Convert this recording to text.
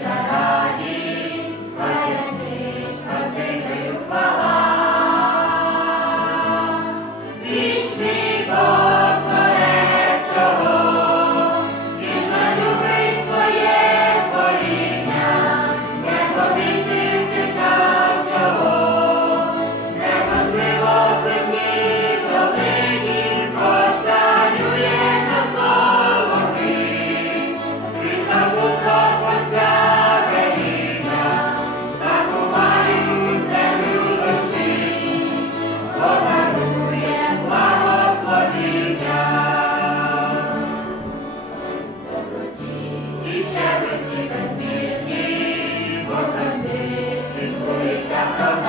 Praise Rama